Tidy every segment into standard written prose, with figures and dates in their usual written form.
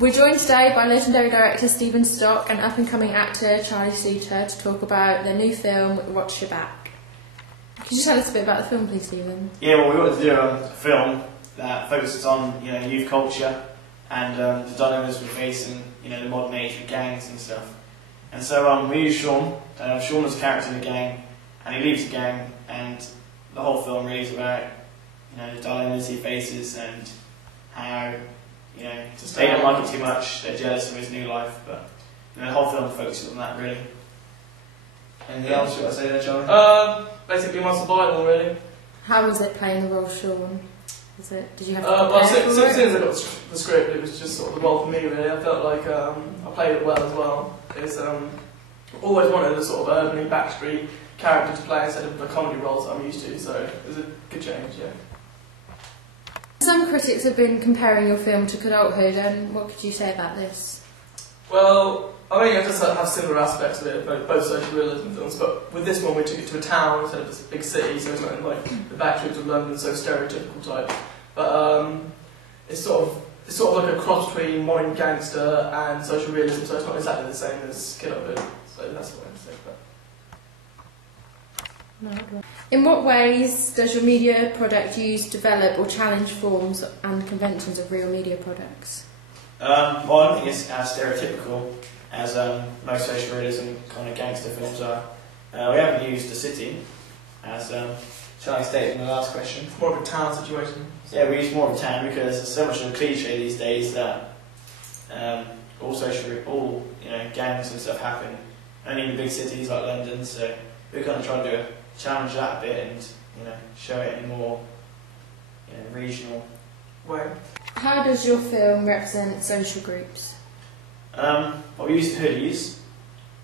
We're joined today by legendary director Stephen Stock and up-and-coming actor Charlie Suter to talk about their new film, Watch Your Back. Could you tell us a bit about the film, please, Stephen? Yeah, well, we wanted to do a film that focuses on youth culture and the dilemmas we're facing, the modern age with gangs and stuff. And so we used Sean. Sean was a character in the gang, and he leaves the gang, and the whole film really is about the dilemmas he faces and how they don't like it too much. They're jealous of his new life, but the whole film focuses on that really. Anything else you want to say there, Charlie? Basically my survival, really. How was it playing the role, Sean? Did you have to well, prepare as for soon as it? I got the script, it was just sort of the role for me, really. I felt like I played it well as well. It's always wanted a sort of urban backstreet character to play instead of the comedy roles that I'm used to, so it was a good change, yeah. Some critics have been comparing your film to adulthood, and what could you say about this? Well, I think it does have similar aspects of it, both social realism films, but with this one we took it to a town instead of a big city, so it's not in like the backstreets of London, so stereotypical type. But it's sort of like a cross between modern gangster and social realism, so it's not exactly the same as Kidulthood. So that's what I'm saying. In what ways does your media product use, develop or challenge forms and conventions of real media products? Well, I don't think it's as stereotypical as most social realism kind of gangster films are. We haven't used the city, as Charlie stated in the last question. More of a town situation. Yeah, we use more of a town because there's so much of a cliche these days that all gangs and stuff happen only in the big cities like London. So we're kind of trying to challenge that a bit and show it in a more regional way. How does your film represent social groups? Well, we use the hoodies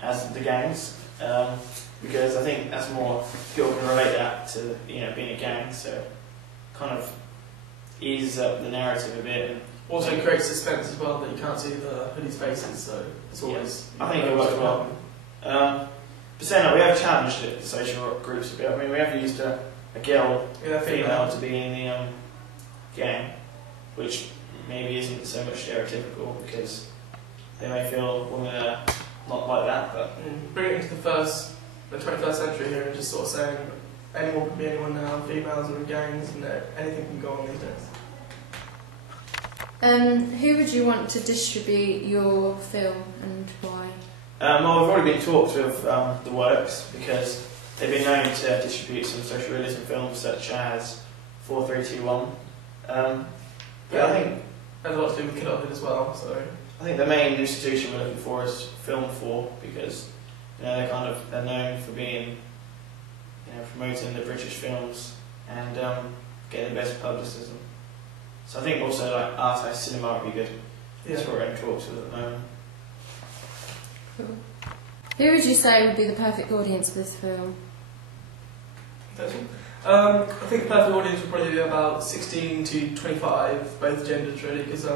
as the gangs because I think that's more people can relate that to being a gang, so kind of eases up the narrative a bit. And also creates suspense as well that you can't see the hoodies' faces, so it's always. I think it works well. But saying that, we have challenged the social groups a bit. I mean, we have used a girl, female, to be in the gang, which maybe isn't so much stereotypical because they may feel women are not like that. But bring it into the 21st century here and just sort of saying anyone can be anyone now, females are in gangs and anything can go on these days. Who would you want to distribute your film and why? Well, we've already been talked with the Works because they've been known to distribute some social realism films such as 4321. Yeah, I think there's a lot to do with Kidulthood as well. So I think the main institution we're looking for is Film 4 because they're known for being promoting the British films and getting the best publicism. So I think also like Arthouse Cinema would be good. Yeah. That's what we're in talks with at the moment. Cool. Who would you say would be the perfect audience for this film? I think the perfect audience would probably be about 16 to 25, both genders really, because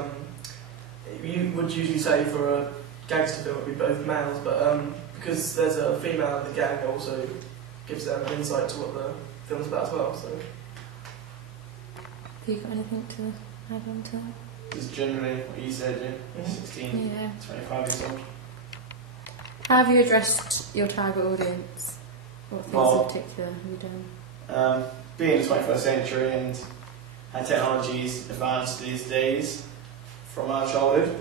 you would usually say for a gangster film it would be both males, but because there's a female in the gang, it also gives them an insight to what the film's about as well. So. Have you got anything to add on to that? Just generally what you said, yeah? 16 to 25 years old. How have you addressed your target audience? What things in particular have you done? Being in the 21st century and how technology's advanced these days from our childhood,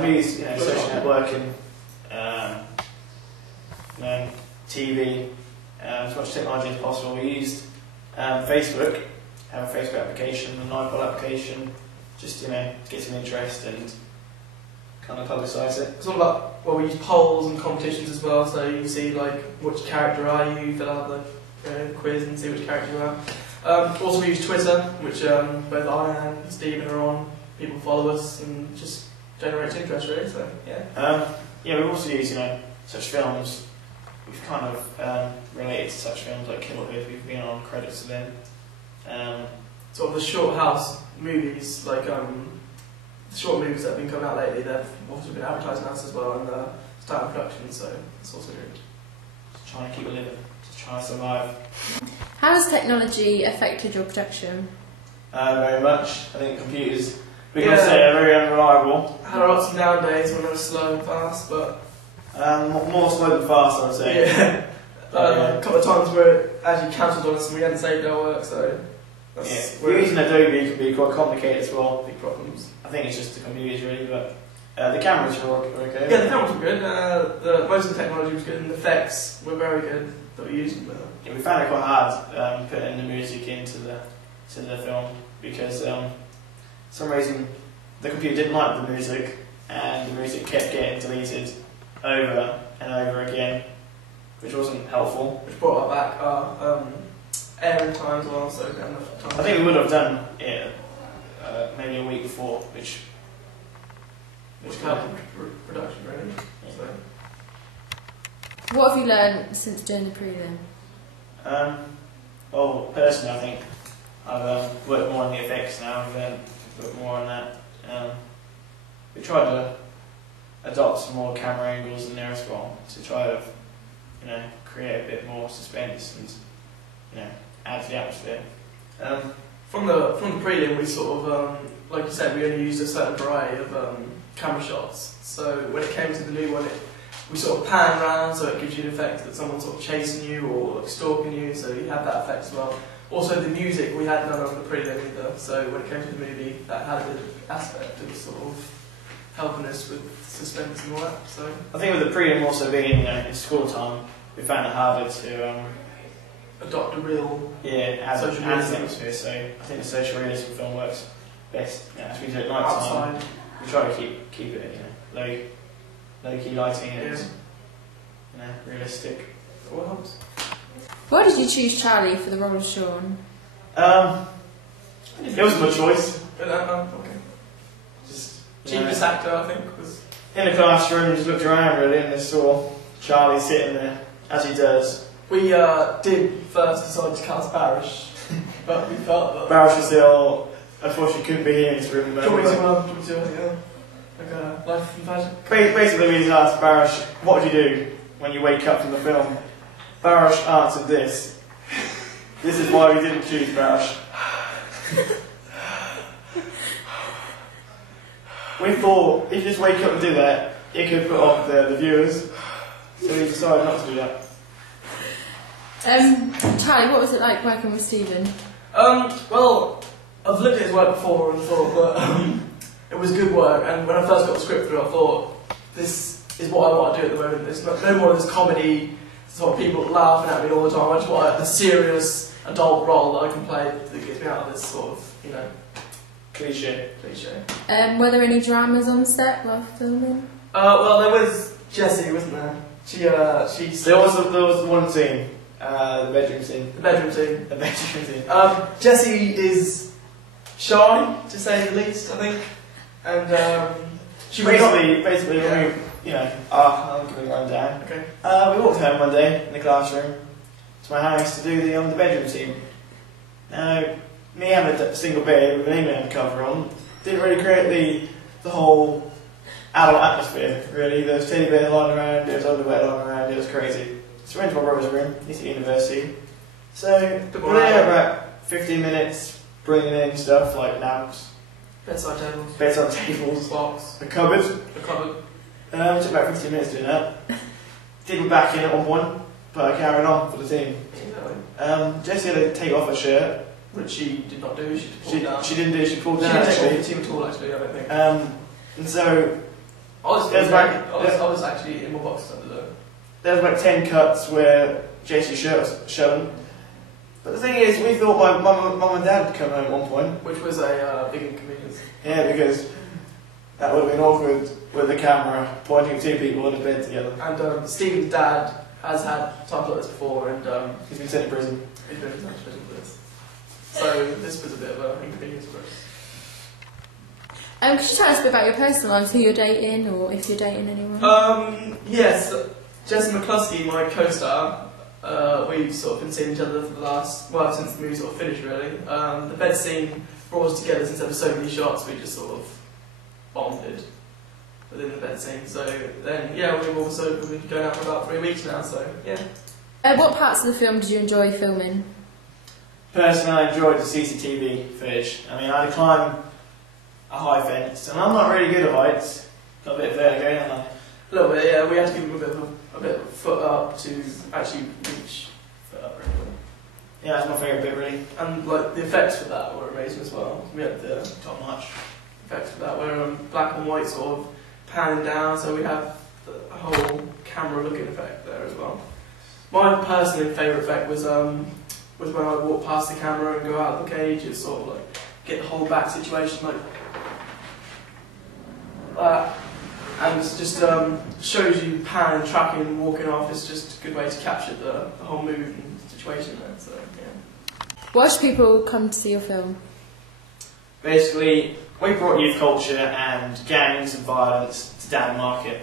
we use social networking, TV, as much technology as possible. We used Facebook, have a Facebook application, an iPod application, just to get some interest and kind of publicise it. It's all about, we use polls and competitions as well, so you see like which character are you, fill out the quiz and see which character you are. Also we use Twitter, which both I and Stephen are on. People follow us and just generates interest really, so yeah. We also use such films. We've kind of related to such films like Kidulthood. We've been on credits to them. Sort of the short house movies, like short movies that have been coming out lately, they've also been advertising us as well and starting production, so it's also good. Just trying to keep it living, just trying to survive. How has technology affected your production? Very much. I think computers, we can say, are very unreliable. There are ups and down days when I was slow and fast, but more slow than fast, I would say. yeah. A couple of times where it actually cancelled on us and we hadn't saved our work, so that's Using Adobe can be quite complicated as well. big problems. I think it's just the computers really, but the cameras were okay. Yeah, the cameras were good. Most of the technology was good, and the effects were very good that we used. Yeah, we found it quite hard putting the music into the film because for some reason the computer didn't like the music, and the music kept getting deleted over and over again, which wasn't helpful. Which brought back our airing times as well, so down the time. I think we would have done it maybe a week before, which helped production really. Yeah. So. What have you learned since doing the prelim? Well, personally, I think I've worked more on the effects now. I've worked more on that. We tried to adopt some more camera angles in there as well to try to, create a bit more suspense and, add to the atmosphere. From the prelim, we sort of, like you said, we only used a certain variety of camera shots. So when it came to the new one, we sort of pan around, so it gives you the effect that someone's sort of chasing you or like stalking you. So you have that effect as well. Also, the music we had none on the prelim either. So when it came to the movie, that had a bit of aspect of sort of helping us with suspense and all that. So I think with the prelim also being in school time, we found it harder to adopt a real add social to the realism. atmosphere. So I think the social realism film works best. As we do at night time, outside. we try to keep it low key lighting and realistic. What helps? Why did you choose Charlie for the role of Sean? It was my choice. Okay. Just Cheapest actor, I think, was. in the classroom, just looked around really and just saw Charlie sitting there as he does. We did first decide to cast Barish, but we felt that. Barish was still, unfortunately, couldn't be here in this room. Do you want me to like a life from fashion? Basically, we just asked Barish, what do you do when you wake up from the film? Barish answered this. This is why we didn't choose Barish. We thought if you just wake up and do that, it could put off the viewers. So we decided not to do that. Charlie, what was it like working with Stephen? Well, I've looked at his work before and thought that it was good work. And when I first got the script through, I thought this is what I want to do at the moment. There's no more of this comedy, sort of people laughing at me all the time. I just want a serious adult role that I can play that gets me out of this sort of, Cliche. Were there any dramas on set while filming? Well, there was Jessie, wasn't there? She's There was one scene, the bedroom scene. the bedroom scene. The bedroom scene. Jessie is shy, to say the least, I think. And she Basically, I'll give it a rundown. Okay. We walked home one day in the classroom to my house to do the bedroom scene. Now, me having a single bed with an England cover on didn't really create the whole adult atmosphere, really. There was teddy bears lying around, there was underwear lying around, it was crazy. So we went to my brother's room, he's at university. So we were there about 15 minutes, bringing in stuff like lamps, bedside tables, box, a cupboard. the cupboard. It took about 15 minutes doing that. Did we back in at one point, but I carried on for the team. Jessie had to take off her shirt. Which she did not do. She didn't do. She pulled down. She didn't Actually, take off the team at all. Actually, I don't think. And so I was actually in my box under there. There was about 10 cuts where Jessie's shirt was shown. But the thing is, we thought my mum and dad would come home at one point. Which was a big inconvenience. Yeah, because that would have been awkward with the camera pointing at two people in a bed together. And Stephen's dad has had times like this before, and he's been sent to prison. He's been sent to prison for this. So this was a bit of an inconvenience for us. Could you tell us a bit about your personal lives, who you're dating, or if you're dating anyone? Yes, Jesse McCluskey, my co-star, we've sort of been seeing each other for the last, since the movie sort of finished really. The bed scene brought us together since there were so many shots, we just sort of bonded within the bed scene. So then, we've also been going out for about 3 weeks now, so yeah. What parts of the film did you enjoy filming? Personally, I enjoyed the CCTV footage. I mean, I had to climb a high fence, and I'm not really good at heights, Got a bit of vertigo, haven't I? A little bit, yeah. We had to give him a bit of a foot up to actually reach foot up. Really. Yeah, that's my favourite bit, really. And like the effects for that were amazing as well. We had the Top notch. effects for that were black and white sort of panning down, so we have a whole camera looking effect there as well. My personally favourite effect was when I walk past the camera and go out of the cage. It's sort of like get the whole back situation like that, and it's just shows you panning, tracking, walking off. It's just a good way to capture the whole mood and situation there. So yeah. Why should people come to see your film? Basically, we brought youth culture and gangs and violence to down market.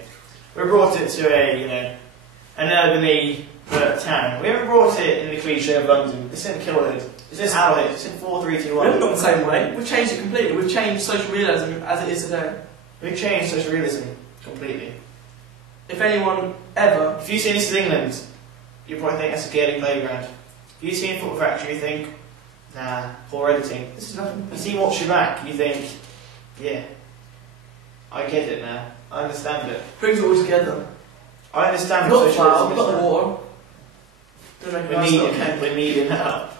We brought it to an urban town. We haven't brought it in the cliche of London. It's in Kilwood. It's in Howlett. It's in 4, 3, 2, 1. We haven't gone the same way. We've changed it completely. We've changed social realism as it is today. We've changed social realism completely. If anyone ever... If you see This Is England, you probably think that's a girly playground. If you see Football Factory, you think, nah, poor editing. This is nothing. You see Watch Your Back, you think, yeah, I get it now. I understand it. Brings it all together. I understand We've got the social flour, realism we've got the is water. we're kneading it up.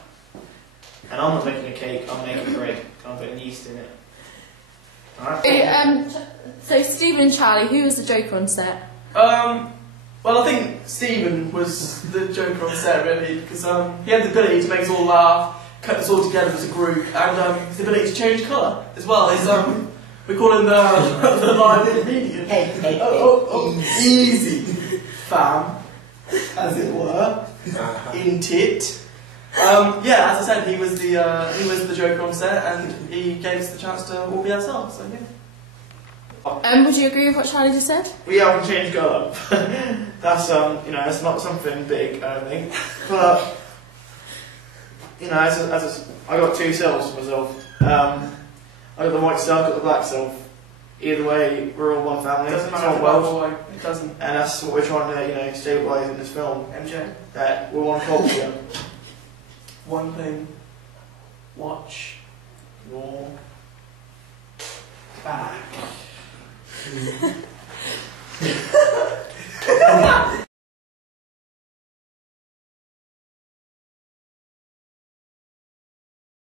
And I'm not making a cake, I'm making bread. I'm putting yeast in it. Alright? So Stephen and Charlie, who was the Joker on set? Well, I think Stephen was the Joker on set, really, because he had the ability to make us all laugh, cut us all together as a group, and his ability to change colour as well. We call him the live comedian. Easy, fam, as it were, in tit. Yeah, as I said, he was the Joker on set, and he gave us the chance to all be ourselves. So yeah. Would you agree with what Charlie just said? We haven't changed colour. That's that's not something big, I don't think. But I got two selves for myself. I got the white self, got the black self. Either way, we're all one family. It doesn't it's matter one what world. it doesn't. And that's what we're trying to stabilise in this film. MJ. That we're one culture. One thing. Watch Your back.